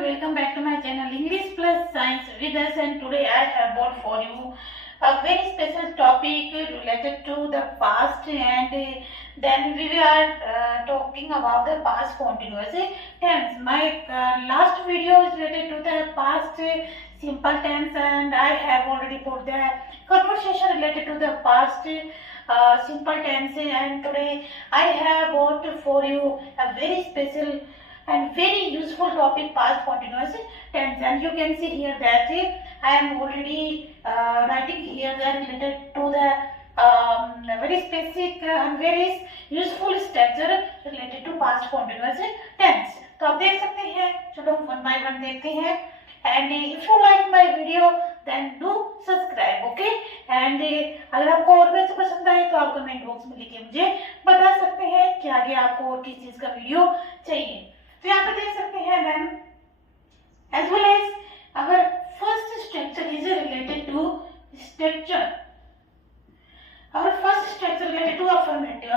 welcome back to my channel English Plus Science with us, and today I have brought for you a very special topic related to the past, and then we are talking about the past continuous tense. My last video is related to the past simple tense, and I have already put the conversation related to the past simple tense, and today I have brought for you a very special and very useful topic, past continuous tense. And you can see here that I am already writing here that related to the very specific and very useful structure related to past continuous tense. तो आप देख सकते हैं, चलो हम one by one देखते हैं. And if you like my video, then do subscribe, okay? And अगर आपको और भी पसंद आए तो आप कमेंट बॉक्स में लिख के मुझे बता सकते हैं कि आगे आपको और किस चीज का वीडियो चाहिए. तो यहाँ पे देख सकते हैं ma'am, as well as our first structure is related to structure. Our first structure related to affirmative.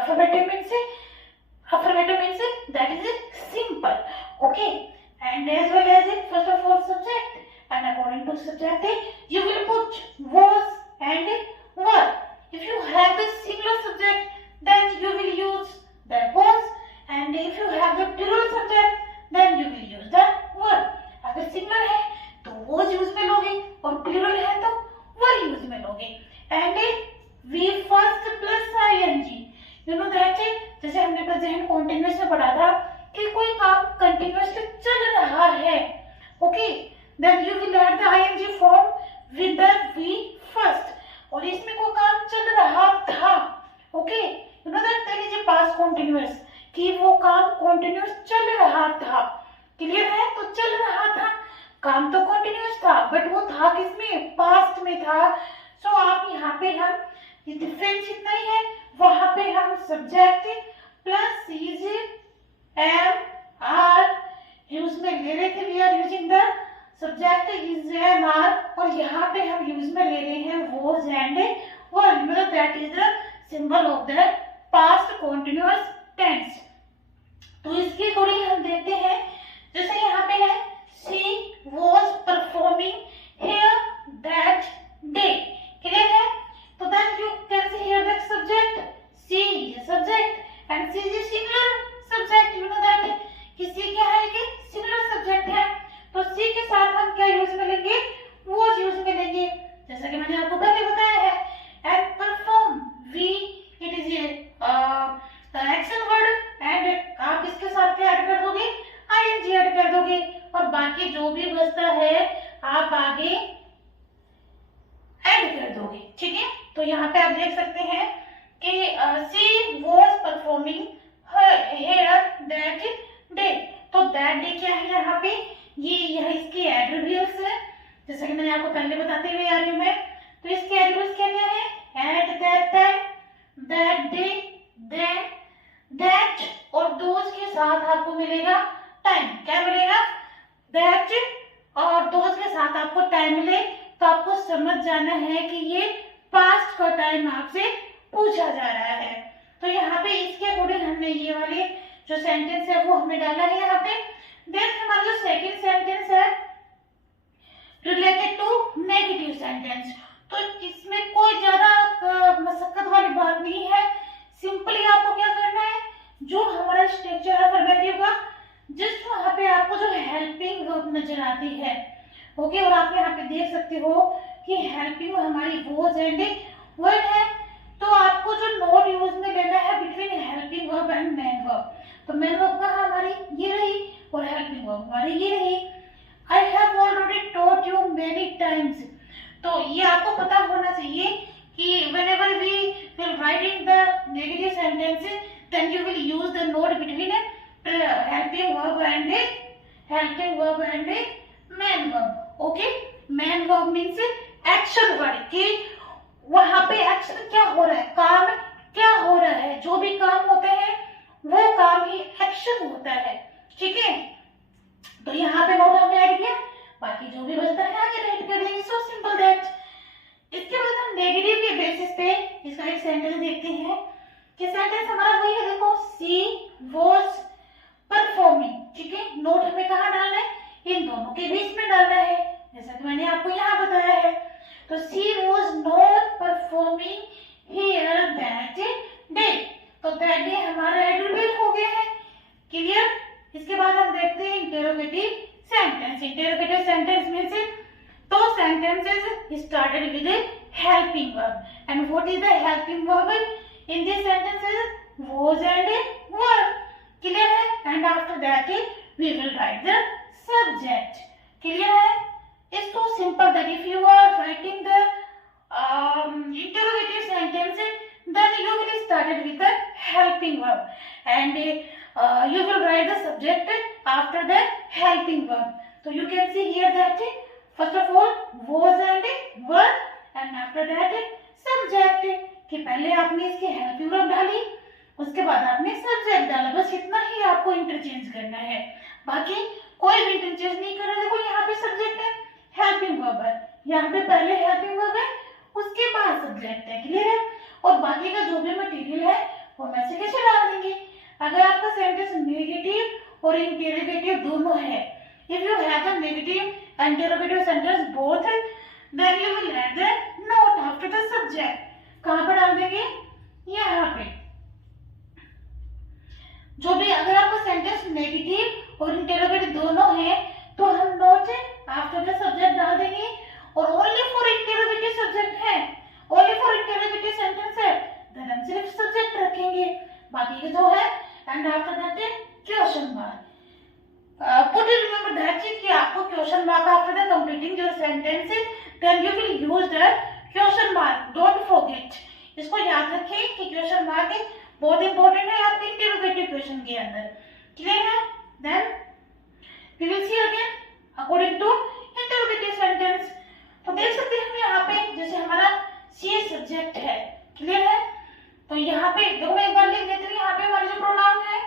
Affirmative means that is simple, okay? And as well as first of all subject, and according to subject you will put was and were. If you have the singular subject, then you will use the was, and if you have the plural subject, then you will use the were. अगर singular है तो was use में लोगे और plural है तो were use में लोगे. And we first plus ing, you know that जैसे हमने प्रेजेंट कंटीन्यूअस में पढ़ा था कि कोई काम कंटीन्यूअसली चल रहा है, okay, then you will add the ing form with the V first. और इसमें कोई काम चल रहा था, okay, you know that is a past continuous, कि वो काम कंटीन्यूअस चल रहा था. क्लियर है? तो चल रहा था, काम तो कंटीन्यूअस था, बट वो था किसमें? पास्ट में था. सो आप यहाँ पे हम डिफरेंस इतना ही है, वहां पे हम subject plus is M R use में ले रहे थे. We are using the subject is M R, और यहाँ पे हम यूज में ले रहे हैं वॉज एंड वर. मतलब that is the symbol of the past continuous tense. तो इसके अकॉर्डिंग हम देखते हैं, जैसे यहाँ पे है she was performing here that day. Clear है? तो then you can see here the subject, she is subject and she is singular subject. You know that कि शी क्या है कि सिंगुलर सब्जेक्ट है, तो शी के साथ हम क्या यूज में लेंगे? वॉज यूज में लेंगे, जैसा कि मैंने आपको पहले बताया है. And perform V it is action word, and आप इसके साथ क्या ऐड कर दोगे? ing ऐड कर दोगे, और बाकी जो भी बचता है आप आगे ऐड कर दोगे. ठीक है? तो यहाँ पे आप देख सकते हैं कि she was performing here that day. तो दैट डे क्या है यहाँ पे? ये यह इसके एडवर्बियल्स है, जैसा कि मैंने आपको पहले बताते हुए आ रही हूँ मैं. तो इसके एडवर्बियल्स क्या क्या है? At that time, that day, then, that, और दोज के साथ आपको मिलेगा टाइम. क्या मिलेगा? दैट और दोज के साथ आपको टाइम मिले, तो आपको समझ जाना है कि ये पास्ट का टाइम आपसे पूछा जा रहा है. तो यहाँ पे इसके अकॉर्डिंग हमने ये वाले जो सेंटेंस है वो हमने डाला है यहाँ पे. देन हमारा जो सेकंड सेंटेंस है रिलेटेड टू नेगेटिव सेंटेंस. तो इसमें कोई ज्यादा मशक्कत वाली बात नहीं है. सिंपली आपको क्या करना है, जो हमारा स्ट्रक्चर है अफर्मेटिव का, जस्ट वहां पे आपको जो हेल्पिंग वर्ब नजर आती है, ओके, और आप यहाँ पे देख सकते हो कि हेल्पिंग हमारी वॉज एंड वर है. तो आपको जो नोट यूज में लेना है between helping verb and main verb. तो मेन वर्ब का हमारी ये रही और हेल्पिंग वर्ब हमारी ये रही. I have already taught you many times. तो ये आपको पता होना चाहिए कि whenever we will writing the negative sentence, then you will use the note between helping verb and main verb. Okay, main verb means action word, कि वहां पे एक्शन क्या हो रहा है, काम क्या हो रहा है. जो भी काम होते हैं वो काम ही एक्शन होता है. ठीक है? तो यहाँ पे नोट हमने ऐड किया, बाकी जो भी बचता है आगे राइट कर देंगे. So simple that. इसके बाद हम नेगेटिव के बेसिस पे इसका एक सेंटेंस देखते हैं कि सेंटेंस हमारा वही है. देखो, शी वॉज परफॉर्मिंग. ठीक है? नोट हमें कहाँ डालना है? इन दोनों के बीच में डालना है, जैसा कि मैंने आपको यहाँ बताया है। तो she was not performing here that day. तो दैट डे हमारा एडवर्बियल हो गया है। क्लियर? इसके बाद हम देखते हैं interrogative sentence. Interrogative sentence means तो sentences started with a helping verb. And what is the helping verb in these sentences? Was and were. Clear है? And after that we will write the subject. Clear है? It's so simple that if you are writing the interrogative sentence, then you will start it with the helping verb, and you will write the subject after the helping verb. So you can see here that first of all was and were, and after that subject. कि पहले आपने इसकी helping verb डाली, उसके बाद आपने subject डाला, बस इतना ही आपको इंटरचेंज करना है, बाकी कोई भी इंटरचेंज नहीं करना। देखो यहाँ पे सब्जेक्ट है, हेल्पिंग वर्ब है, यहाँ पे पहले हेल्पिंग वर्ब है, उसके बाद सब्जेक्ट है। क्लियर है? और बाकी का जो भी मटेरियल है वो मैं से कैसे डाल देंगे। अगर आपका सेंटेंस नेगेटिव और इंटेरोगेटिव दोनों है, if you have the negative and interrogative sentence both, then you will add the note after the subject. कहाँ पर डाल देंगे? यहाँ पे। जो भी अगर आपका सेंटेंस नेगेटिव और इंटेरोगेटिव दोनों है तो हम नोट आफ्टर द सब्जेक्ट डाल देंगे, और ओनली फॉर इंटेरोगेटिव सब्जेक्ट है, ओनली फॉर इंटेरोगेटिव सेंटेंस है, देन हम सिर्फ सब्जेक्ट रखेंगे, बाकी के जो है and after that question mark. Put it remember that कि आपको question mark after the completing your sentences, then you will use the question mark. Don't forget, इसको याद रखें कि क्वेश्चन मार्क बहुत इंपॉर्टेंट है आपके इंटरोगेटिव क्वेश्चन के अंदर। क्लियर है? Then we will see again according to interrogative sentence. तो देख सकते हैं हम यहाँ पे जैसे हमारा सी सब्जेक्ट है। क्लियर है? तो यहाँ पे देखो मैं एक बार लिख देती हूँ, यहाँ पे हमारे जो प्रोनाउन है,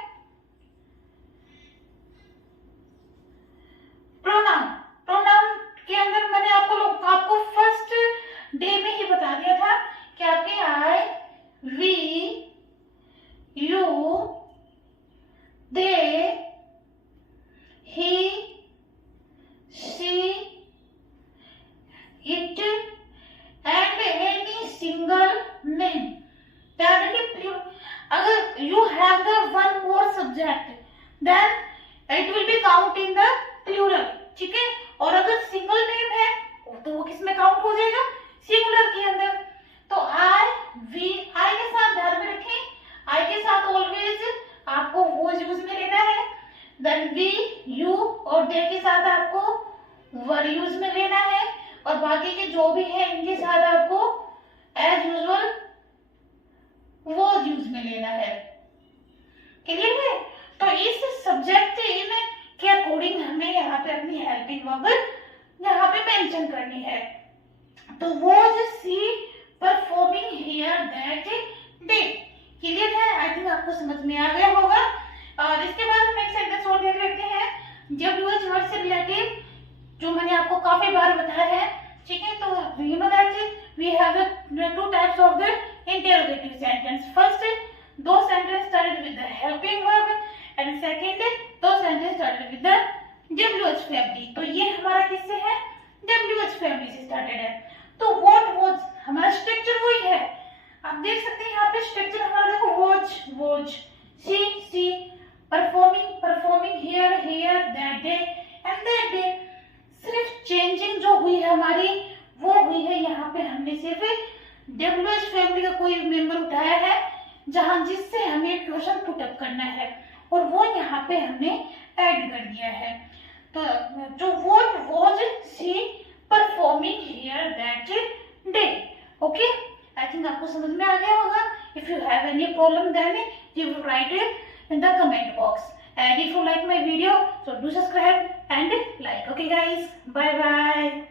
प्रोनाउन के अंदर मैंने आपको फर्स्ट डे में ही बता दिया था कि आपके I, we, you, they, he, she, it and any single name. अगर you have the one more subject then it will be count in the plural. ठीक है? और अगर सिंगल नेम है तो वो किस में काउंट हो जाएगा? सिंगुलर के अंदर। तो आई, वी, आई के साथ ध्यान में रखें, आई के साथ ऑलवेज आपको वो यूज में लेना है, देन वी, यू और दे के साथ आपको वर यूज में लेना है, और बाकी के जो भी है इनके साथ आपको एज यूजुअल वो यूज में लेना है। क्लियर है? तो इस सब्जेक्ट इन के अकॉर्डिंग हमें यहाँ पे अपनी हेल्पिंग वर्ब यहाँ पे मेंशन करनी है। तो was she performing here that day? Clear है? आई थिंक आपको समझ में आ गया होगा। और इसके बाद हम एक सेंटेंस और देख लेते हैं जब यूज वर्ड से रिलेटेड, जो मैंने आपको काफी बार बताया है। ठीक है? तो you know that we have the two types of the interrogative sentence. First, दो sentence started with the helping verb, and second दो sentence started with the WH family. तो ये हमारा किससे है? WH फैमिली से स्टार्टेड है। तो व्हाट वाज, हमारा स्ट्रक्चर वही है। आप देख सकते हैं यहाँ पे स्ट्रक्चर हमारा देखो, was, she, performing here, that day and that day. सिर्फ चेंजिंग जो हुई है हमारी वो हुई है, यहाँ पे हमने सिर्फ WH फैमिली का कोई मेंबर उठाया है जहां जिससे हमें क्वेश्चन पुट अप करना है, और वो यहाँ पे हमने ऐड कर दिया है। तो जो what was she performing here that day. Okay, I think आपको समझ में आ गया होगा। If you have any problem then you will write it in the comment box, and if you like my video so do subscribe and like. Okay guys, bye bye.